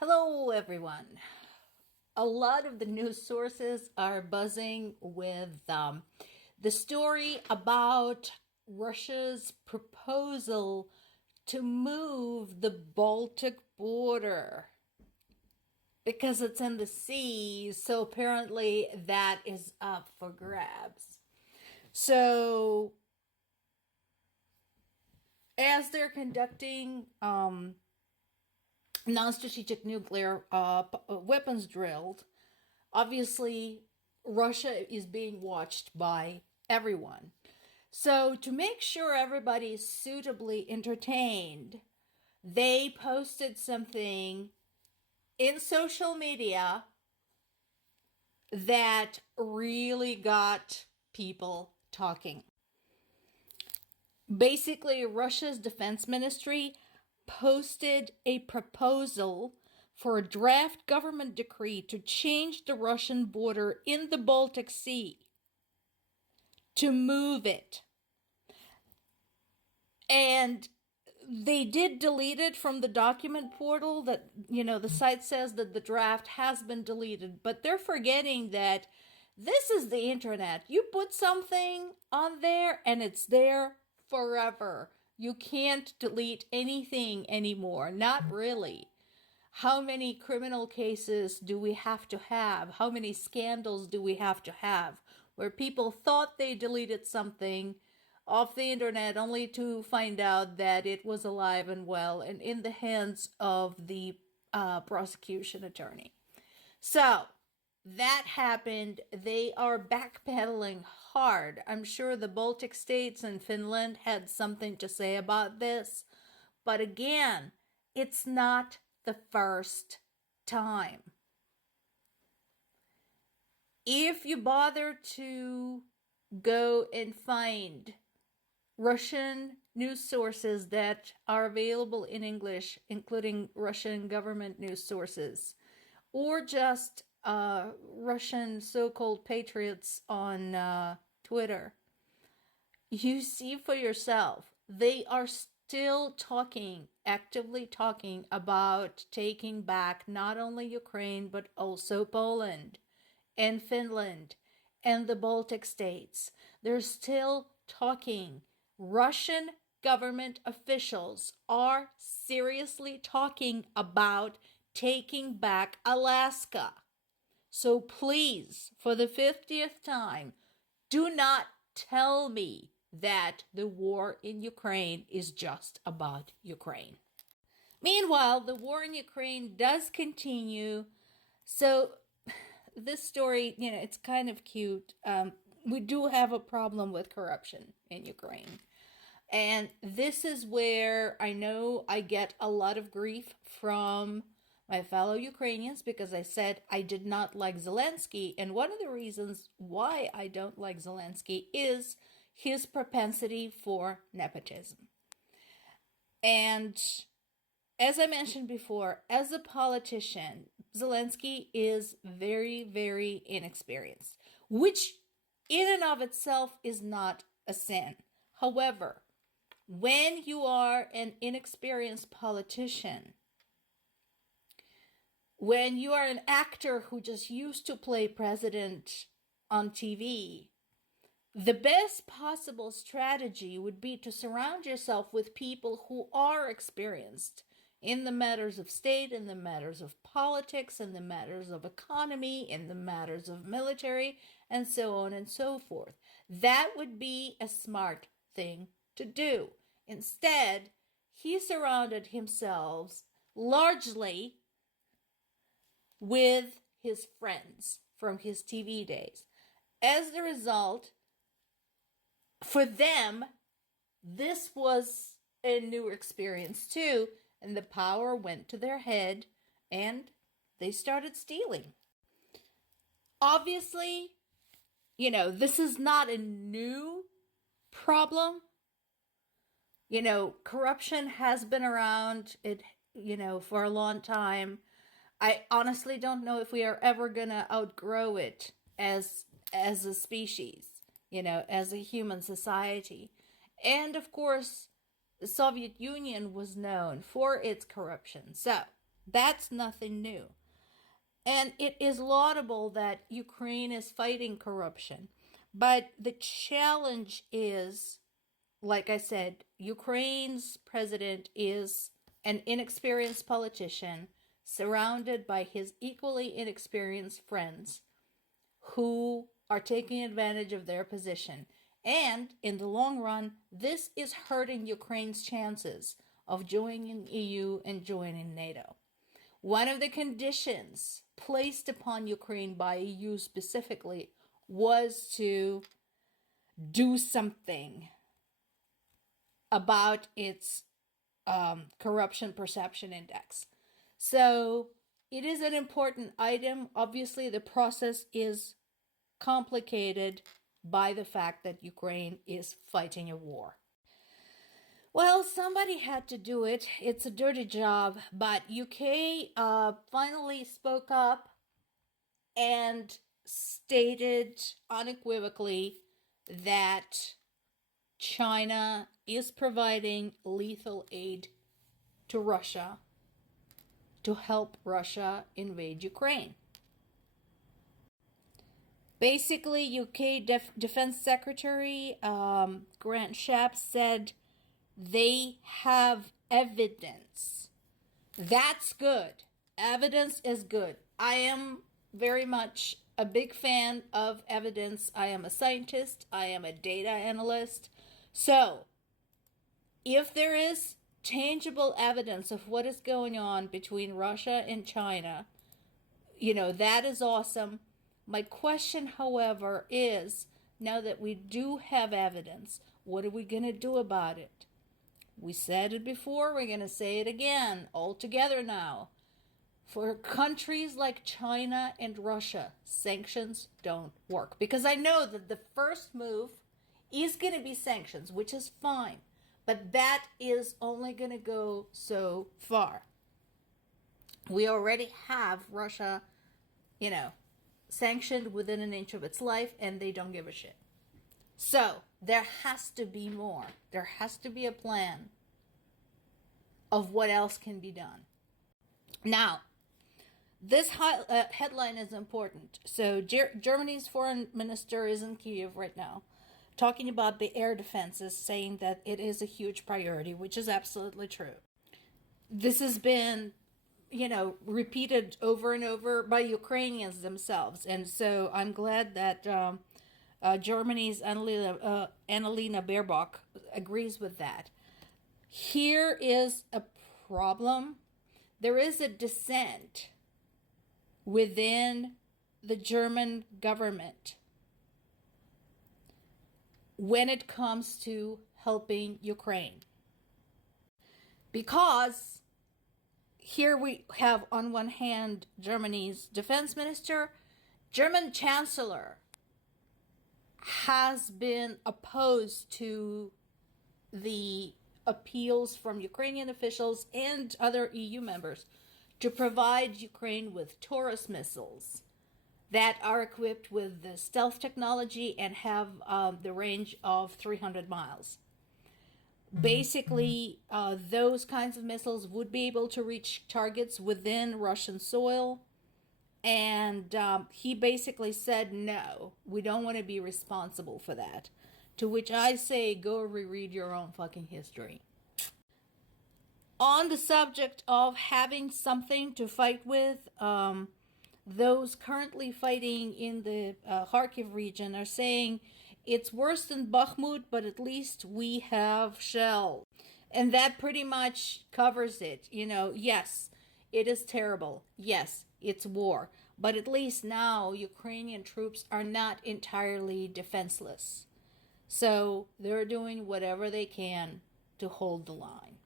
Hello, everyone. A lot of the news sources are buzzing with the story about Russia's proposal to move the Baltic border because it's in the sea. So apparently that is up for grabs. So as they're conducting non-strategic nuclear weapons drilled, obviously Russia is being watched by everyone. So to make sure everybody is suitably entertained, they posted something in social media that really got people talking. Basically, Russia's defense ministry posted a proposal for a draft government decree to change the Russian border in the Baltic Sea, to move it. And they did delete it from the document portal. That, the site says that the draft has been deleted, but they're forgetting that this is the internet. You put something on there and it's there forever. You can't delete anything anymore. Not really. How many criminal cases do we have to have? How many scandals do we have to have where people thought they deleted something off the internet only to find out that it was alive and well and in the hands of the prosecution attorney? So that happened. They are backpedaling hard. I'm sure the Baltic states and Finland had something to say about this. But again, it's not the first time. If you bother to go and find Russian news sources that are available in English, including Russian government news sources, or just Russian so-called patriots on Twitter, you see for yourself, they are still talking, actively talking about taking back not only Ukraine, but also Poland and Finland and the Baltic states. They're still talking. Russian government officials are seriously talking about taking back Alaska. So please, for the 50th time, do not tell me that the war in Ukraine is just about Ukraine. Meanwhile, the war in Ukraine does continue. So this story, it's kind of cute. We do have a problem with corruption in Ukraine. And this is where I know I get a lot of grief from my fellow Ukrainians because I said I did not like Zelensky. And one of the reasons why I don't like Zelensky is his propensity for nepotism. And as I mentioned before, as a politician, Zelensky is very, very inexperienced, which in and of itself is not a sin. However, when you are an inexperienced politician, when you are an actor who just used to play president on TV, the best possible strategy would be to surround yourself with people who are experienced in the matters of state, in the matters of politics, in the matters of economy, in the matters of military, and so on and so forth. That would be a smart thing to do. Instead, he surrounded himself largely with his friends from his TV days. As a result, for them, this was a new experience too, and the power went to their head and they started stealing. Obviously, this is not a new problem. Corruption has been around for a long time. I honestly don't know if we are ever going to outgrow it as a species, as a human society. And of course, the Soviet Union was known for its corruption. So That's nothing new. And it is laudable that Ukraine is fighting corruption. But the challenge is, like I said, Ukraine's president is an inexperienced politician surrounded by his equally inexperienced friends who are taking advantage of their position. And in the long run, this is hurting Ukraine's chances of joining EU and joining NATO. One of the conditions placed upon Ukraine by EU specifically was to do something about its corruption perception index. So it is an important item. Obviously, the process is complicated by the fact that Ukraine is fighting a war. Well, somebody had to do it. It's a dirty job, but UK finally spoke up and stated unequivocally that China is providing lethal aid to Russia to help Russia invade Ukraine. Basically, UK Defense Secretary Grant Shapps said they have evidence. That's good. Evidence is good. I am very much a big fan of evidence. I am a scientist. I am a data analyst. So, if there is tangible evidence of what is going on between Russia and China, that is awesome. My question, however, is now that we do have evidence, what are we going to do about it? We said it before, we're going to say it again, all together now. For countries like China and Russia, sanctions don't work. Because I know that the first move is going to be sanctions, which is fine. But that is only going to go so far. We already have Russia, sanctioned within an inch of its life, and they don't give a shit. So, there has to be more. There has to be a plan of what else can be done. Now, this headline is important. So, Germany's foreign minister is in Kyiv right now, talking about the air defenses, saying that it is a huge priority, which is absolutely true. This has been repeated over and over by Ukrainians themselves. And so I'm glad that Germany's Annalena Baerbock agrees with that. Here is a problem. There is a dissent within the German government when it comes to helping Ukraine. Because here we have, on one hand, Germany's defense minister. German chancellor has been opposed to the appeals from Ukrainian officials and other EU members to provide Ukraine with Taurus missiles that are equipped with the stealth technology and have the range of 300 miles. Basically, those kinds of missiles would be able to reach targets within Russian soil. And he basically said, no, we don't want to be responsible for that. To which I say, go reread your own fucking history. On the subject of having something to fight with, those currently fighting in the Kharkiv region are saying, it's worse than Bakhmut, but at least we have shells. And that pretty much covers it. Yes, it is terrible. Yes, it's war. But at least now Ukrainian troops are not entirely defenseless. So they're doing whatever they can to hold the line.